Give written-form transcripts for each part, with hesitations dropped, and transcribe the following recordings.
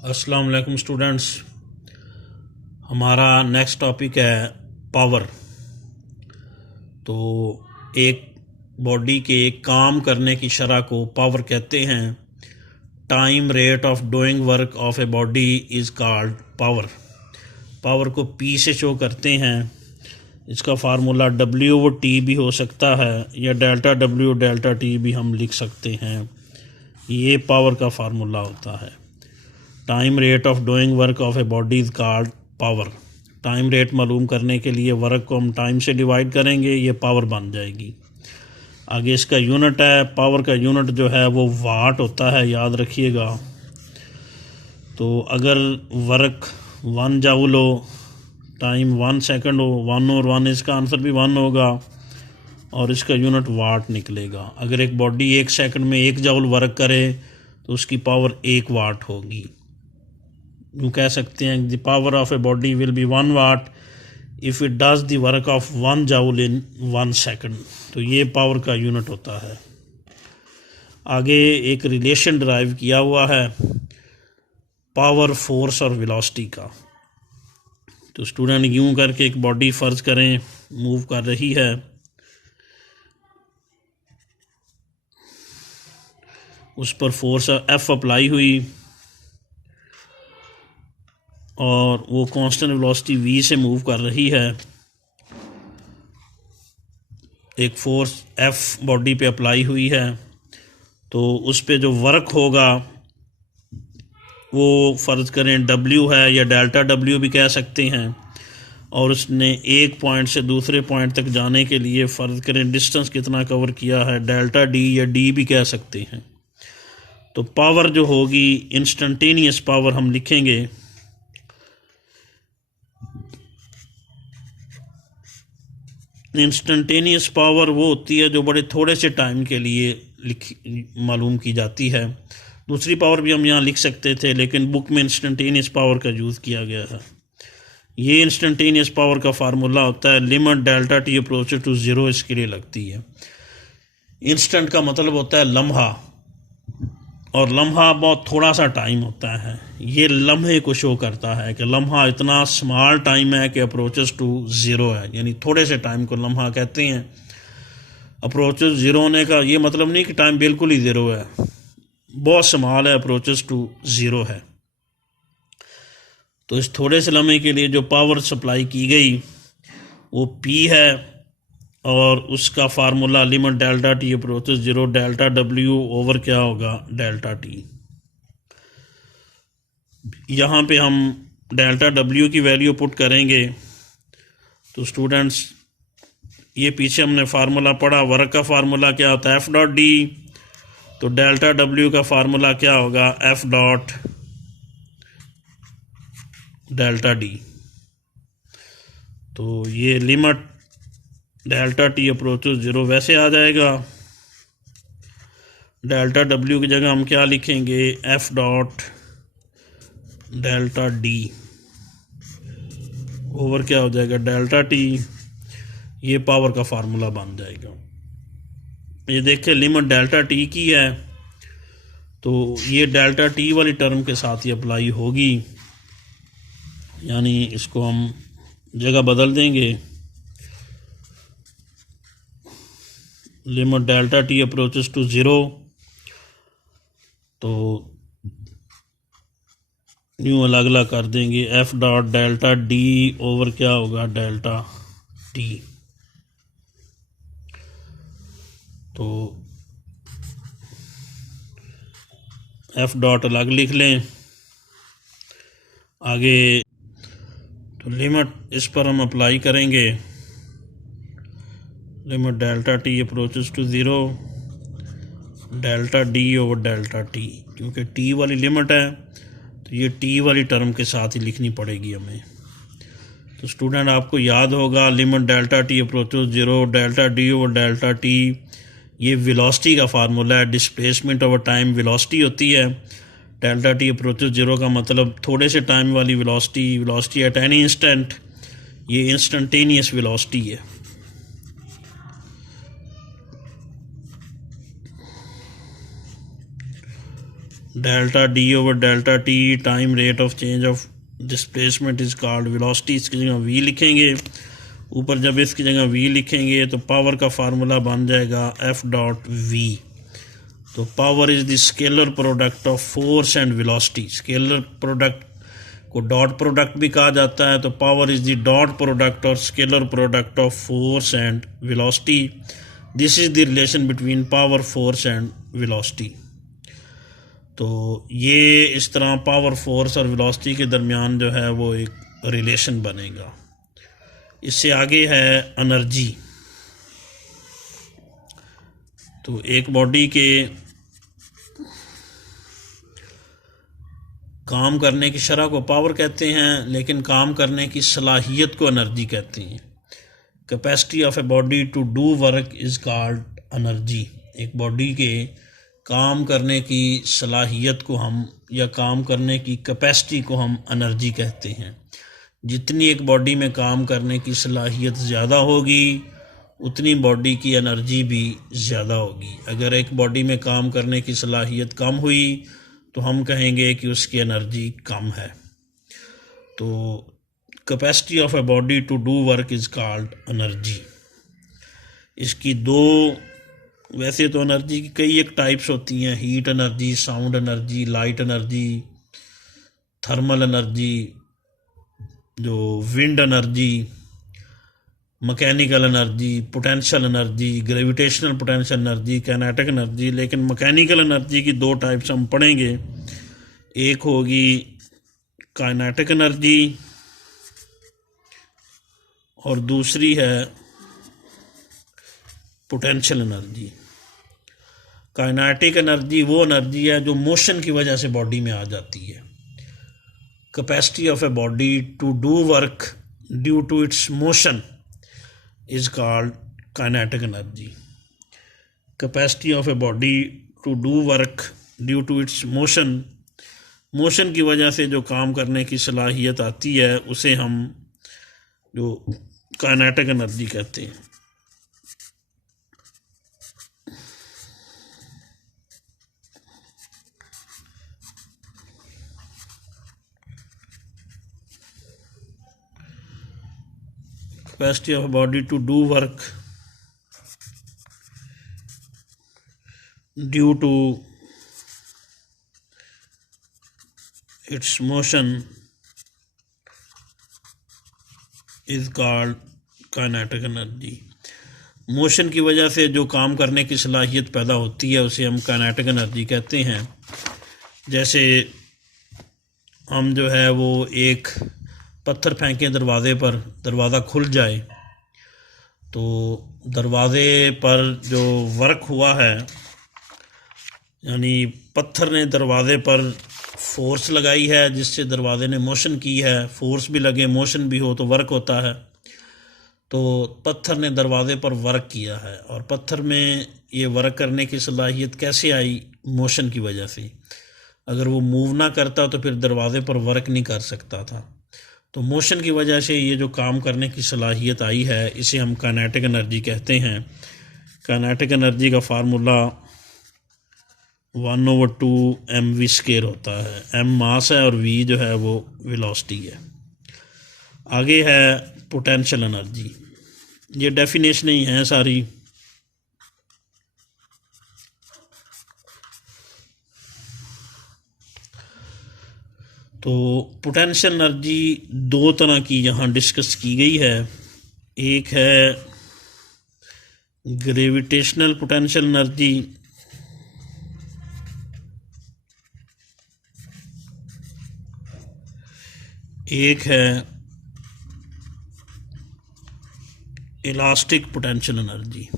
अस्सलाम वालेकुम स्टूडेंट्स। हमारा नेक्स्ट टॉपिक है पावर। तो एक बॉडी के काम करने की शरह को पावर कहते हैं। Time rate of doing work of a body is called power. Power को पी से शो करते हैं। इसका फार्मूला W/T भी हो सकता है या डेल्टा W डेल्टा T भी हम लिख सकते हैं। ये पावर का फार्मूला होता है। Time rate of doing work of a body is called power. Time rate मालूम करने के लिए वर्क को हम टाइम से डिवाइड करेंगे, ये पावर बन जाएगी। आगे इसका यूनिट है, पावर का यूनिट जो है वो वाट होता है, याद रखिएगा। तो अगर वर्क 1 जूल हो, टाइम 1 सेकंड हो, 1 और 1 इसका आंसर भी 1 होगा और इसका यूनिट वाट निकलेगा। अगर एक बॉडी 1 सेकंड में 1 जूल वर्क करे तो उसकी पावर 1 वाट होगी। यूँ कह सकते हैं the power of a body will be 1 watt if it does the work of 1 joule in 1 second. तो ये पावर का यूनिट होता है। आगे एक रिलेशन ड्राइव किया हुआ है पावर, फोर्स और वेलोसिटी का। तो स्टूडेंट यूँ करके एक बॉडी फ़र्ज करें मूव कर रही है, उस पर फोर्स F अप्लाई हुई और वो कांस्टेंट वेलोसिटी V से मूव कर रही है। एक फोर्स F बॉडी पे अप्लाई हुई है तो उस पे जो वर्क होगा वो फ़र्ज़ करें W है या डेल्टा W भी कह सकते हैं। और उसने एक पॉइंट से दूसरे पॉइंट तक जाने के लिए फ़र्ज़ करें डिस्टेंस कितना कवर किया है, डेल्टा D या D भी कह सकते हैं। तो पावर जो होगी इंस्टेंटेनियस पावर हम लिखेंगे इंस्टेंटेनियस पावर वो होती है जो बड़े थोड़े से टाइम के लिए मालूम की जाती है। दूसरी पावर भी हम यहाँ लिख सकते थे लेकिन बुक में इंस्टेंटेनियस पावर का यूज़ किया गया है। ये इंस्टेंटेनियस पावर का फार्मूला होता है limit delta T approaches to 0, इसके लिए लगती है। इंस्टेंट का मतलब होता है लम्हा, और लम्हा बहुत थोड़ा सा टाइम होता है। ये लम्हे को शो करता है कि लम्हा इतना स्मॉल टाइम है कि अप्रोचेस टू 0 है, यानी थोड़े से टाइम को लम्हा कहते हैं। अप्रोचेस 0 होने का ये मतलब नहीं कि टाइम बिल्कुल ही 0 है, बहुत स्मॉल है, अप्रोचेस टू 0 है। तो इस थोड़े से लम्हे के लिए जो पावर सप्लाई की गई वो P है और उसका formula limit delta T approaches 0 delta W over क्या होगा, डेल्टा T। यहाँ पे हम डेल्टा W की वैल्यू पुट करेंगे। तो स्टूडेंट्स ये पीछे हमने फार्मूला पढ़ा, वर्क का फार्मूला क्या होता है F.D, तो डेल्टा W का फार्मूला क्या होगा F. Delta D। तो ये लिमिट डेल्टा T अप्रोचेस 0 वैसे आ जाएगा। डेल्टा W की जगह हम क्या लिखेंगे F. डेल्टा D ओवर क्या हो जाएगा डेल्टा T। ये पावर का फार्मूला बन जाएगा। ये देखिए लिमिट डेल्टा T की है तो ये डेल्टा T वाली टर्म के साथ ही अप्लाई होगी, यानी इसको हम जगह बदल देंगे। Limit delta T approaches to 0, तो न्यू अलग अलग कर देंगे F. डेल्टा D ओवर क्या होगा डेल्टा T। तो F. अलग लिख लें। आगे तो लिमिट इस पर हम अप्लाई करेंगे limit delta T approaches to 0 delta D over delta T। क्योंकि T वाली लिमिट है तो ये T वाली टर्म के साथ ही लिखनी पड़ेगी हमें। तो स्टूडेंट आपको याद होगा limit delta T approaches 0 delta D over delta T, ये वेलोसिटी का फार्मूला है। डिस्प्लेसमेंट ओवर टाइम वेलोसिटी होती है। डेल्टा T अप्रोचेस 0 का मतलब थोड़े से टाइम वाली वेलोसिटी एट एनी इंस्टेंट, ये इंस्टेंटेनियस वेलोसिटी है। Delta D over delta T time rate of change of displacement is called velocity. इसकी जगह वी लिखेंगे, ऊपर जब इसकी जगह वी लिखेंगे तो पावर का फार्मूला बन जाएगा एफ डॉट वी। तो power is the scalar product of force and velocity. Scalar product को डॉट प्रोडक्ट भी कहा जाता है, तो power is the dot product और scalar product of force and velocity. This is the relation between power, force and velocity. तो ये इस तरह पावर, फोर्स और वेलोसिटी के दरमियान जो है वो एक रिलेशन बनेगा। इससे आगे है एनर्जी। तो एक बॉडी के काम करने की शरह को पावर कहते हैं, लेकिन काम करने की सलाहियत को एनर्जी कहते हैं। Capacity of a body to do work is called energy. एक बॉडी के काम करने की सलाहियत को हम, या काम करने की कैपेसिटी को हम एनर्जी कहते हैं। जितनी एक बॉडी में काम करने की सलाहियत ज़्यादा होगी उतनी बॉडी की एनर्जी भी ज़्यादा होगी। अगर एक बॉडी में काम करने की सलाहियत कम हुई तो हम कहेंगे कि उसकी एनर्जी कम है। तो capacity of a body to do work is called energy. इसकी दो, वैसे तो एनर्जी की कई एक टाइप्स होती हैं, heat energy, sound energy, light energy, thermal energy, जो wind energy, mechanical energy, potential energy, gravitational potential energy, kinetic energy. लेकिन मैकेनिकल एनर्जी की दो टाइप्स हम पढ़ेंगे। एक होगी काइनेटिक एनर्जी और दूसरी है पोटेंशियल एनर्जी। काइनेटिक एनर्जी वो एनर्जी है जो मोशन की वजह से बॉडी में आ जाती है। Capacity of a body to do work due to its motion is called kinetic energy. Capacity of a body to do work due to its motion, motion की वजह से जो काम करने की सलाहियत आती है उसे हम जो काइनेटिक एनर्जी कहते हैं। Capacity of a body to do work due to its motion is called kinetic energy. Motion की वजह से जो काम करने की सलाहियत पैदा होती है उसे हम काइनेटिक एनर्जी कहते हैं। जैसे हम जो है वो एक पत्थर फेंकें दरवाज़े पर, दरवाज़ा खुल जाए, तो दरवाज़े पर जो वर्क हुआ है, यानी पत्थर ने दरवाज़े पर फोर्स लगाई है जिससे दरवाज़े ने मोशन की है। फोर्स भी लगे, मोशन भी हो तो वर्क होता है। तो पत्थर ने दरवाज़े पर वर्क किया है, और पत्थर में ये वर्क करने की सलाहियत कैसे आई? मोशन की वजह से। अगर वो मूव ना करता तो फिर दरवाज़े पर वर्क नहीं कर सकता था। तो मोशन की वजह से ये जो काम करने की सलाहियत आई है इसे हम काइनेटिक एनर्जी कहते हैं। काइनेटिक एनर्जी का फार्मूला 1/2 mv² होता है। m मास है और v जो है वो वेलोसिटी है। आगे है पोटेंशियल एनर्जी। ये डेफिनेशन ही हैं सारी। तो पोटेंशियल एनर्जी दो तरह की यहाँ डिस्कस की गई है। एक है ग्रेविटेशनल पोटेंशियल एनर्जी, एक है इलास्टिक पोटेंशियल एनर्जी।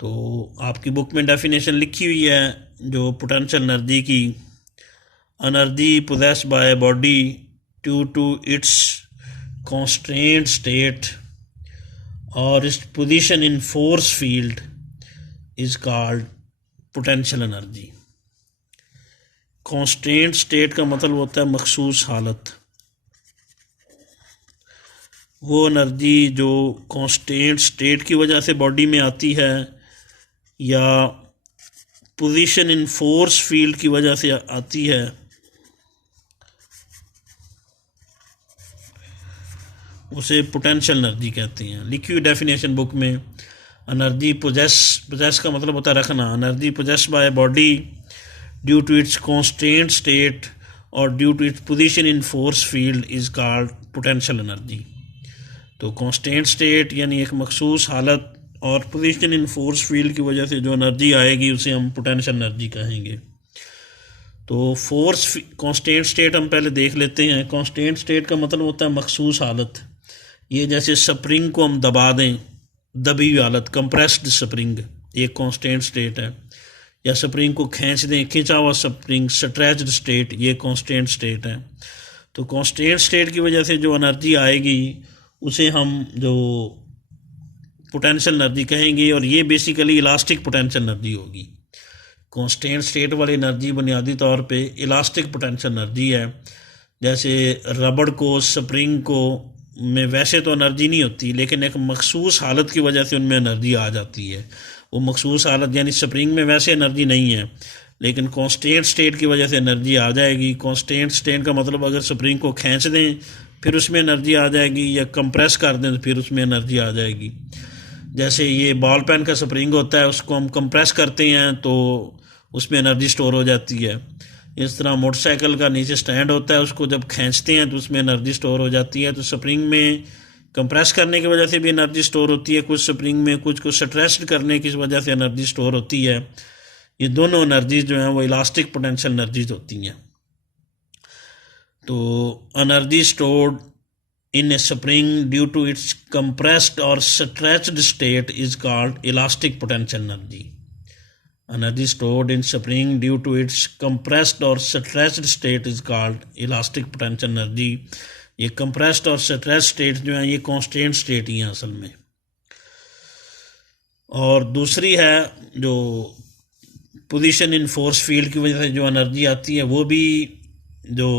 तो आपकी बुक में डेफिनेशन लिखी हुई है जो पोटेंशियल एनर्जी की। Energy possessed by a body due to its constrained state or its position in force field is called potential energy. constrained state का मतलब होता है मखसूस हालत। वो एनर्जी जो constrained state की वजह से बॉडी में आती है या पोजीशन इन फोर्स फील्ड की वजह से आती है, उसे पोटेंशियल एनर्जी कहते हैं। लिखी हुई डेफिनेशन बुक में, एनर्जी पोजेस का मतलब होता है रखना। Energy possess by body due to its constant state और due to its position in force field is called potential energy. तो कॉन्स्टेंट स्टेट यानी एक मखसूस हालत और पोजीशन इन फोर्स फील्ड की वजह से जो एनर्जी आएगी उसे हम पोटेंशियल एनर्जी कहेंगे। तो फोर्स कॉन्स्टेंट स्टेट हम पहले देख लेते हैं। कॉन्स्टेंट स्टेट का मतलब होता है मखसूस हालत। ये जैसे स्प्रिंग को हम दबा दें, दबी हुई हालत, कंप्रेस्ड स्प्रिंग, एक कॉन्स्टेंट स्टेट है। या स्प्रिंग को खींच दें, खिंचा हुआ स्प्रिंग, स्ट्रेच्ड स्टेट, ये कॉन्स्टेंट स्टेट है। तो कॉन्स्टेंट स्टेट की वजह से जो एनर्जी आएगी उसे हम जो पोटेंशियल एनर्जी कहेंगे, और ये बेसिकली इलास्टिक पोटेंशियल एनर्जी होगी। कांस्टेंट स्टेट वाली एनर्जी बुनियादी तौर पे इलास्टिक पोटेंशियल एनर्जी है। जैसे रबड़ को, स्प्रिंग को में वैसे तो एनर्जी नहीं होती, लेकिन एक मखसूस हालत की वजह से उनमें एनर्जी आ जाती है। वो मखसूस हालत यानी स्प्रिंग में वैसे एनर्जी नहीं है, लेकिन कांस्टेंट स्टेट की वजह से एनर्जी आ जाएगी। कांस्टेंट स्टेट का मतलब अगर स्प्रिंग को खींच दें फिर उसमें एनर्जी आ जाएगी, या कंप्रेस कर दें तो फिर उसमें एनर्जी आ जाएगी। जैसे ये बॉल पेन का स्प्रिंग होता है, उसको हम कंप्रेस करते हैं तो उसमें एनर्जी स्टोर हो जाती है। इस तरह मोटरसाइकिल का नीचे स्टैंड होता है, उसको जब खींचते हैं तो उसमें एनर्जी स्टोर हो जाती है। तो स्प्रिंग में कंप्रेस करने की वजह से भी एनर्जी स्टोर होती है कुछ स्प्रिंग में, कुछ को स्ट्रेच्ड करने की वजह से एनर्जी स्टोर होती है। ये दोनों एनर्जीज जो हैं वो इलास्टिक पोटेंशियल एनर्जीज होती हैं। तो energy stored in a spring due to its compressed or stretched state is called elastic potential energy. Energy stored in spring due to its compressed or stretched state is called elastic potential energy. ये compressed और stretched state जो हैं ये constant state ही हैं असल में। और दूसरी है जो पोजीशन इन फोर्स फील्ड की वजह से जो एनर्जी आती है वो भी जो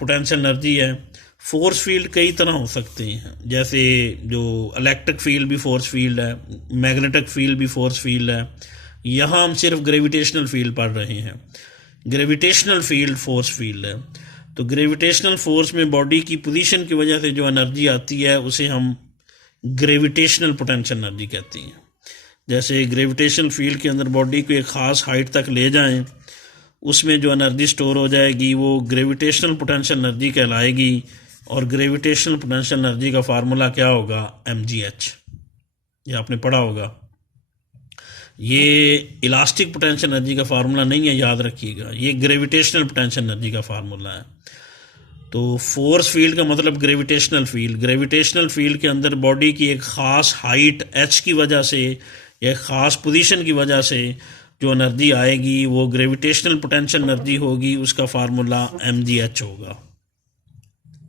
पोटेंशियल एनर्जी है। फोर्स फील्ड कई तरह हो सकते हैं, जैसे जो इलेक्ट्रिक फील्ड भी फोर्स फील्ड है, मैग्नेटिक फील्ड भी फोर्स फील्ड है। यहाँ हम सिर्फ ग्रेविटेशनल फील्ड पढ़ रहे हैं। ग्रेविटेशनल फील्ड फोर्स फील्ड है। तो ग्रेविटेशनल फोर्स में बॉडी की पोजीशन की वजह से जो एनर्जी आती है उसे हम ग्रेविटेशनल पोटेंशियल एनर्जी कहते हैं। जैसे ग्रेविटेशनल फील्ड के अंदर बॉडी को एक ख़ास हाइट तक ले जाएं, उसमें जो एनर्जी स्टोर हो जाएगी वो ग्रेविटेशनल पोटेंशियल एनर्जी कहलाएगी। और ग्रेविटेशनल पोटेंशियल एनर्जी का फार्मूला क्या होगा? mgh। ये आपने पढ़ा होगा। ये इलास्टिक पोटेंशियल एनर्जी का फार्मूला नहीं है, याद रखिएगा, ये ग्रेविटेशनल पोटेंशियल एनर्जी का फार्मूला है। तो फोर्स फील्ड का मतलब ग्रेविटेशनल फील्ड। ग्रेविटेशनल फील्ड के अंदर बॉडी की एक ख़ास हाइट h की वजह से या ख़ास पोजीशन की वजह से जो एनर्जी आएगी वो ग्रेविटेशनल पोटेंशियल एनर्जी होगी, उसका फार्मूला mgh होगा।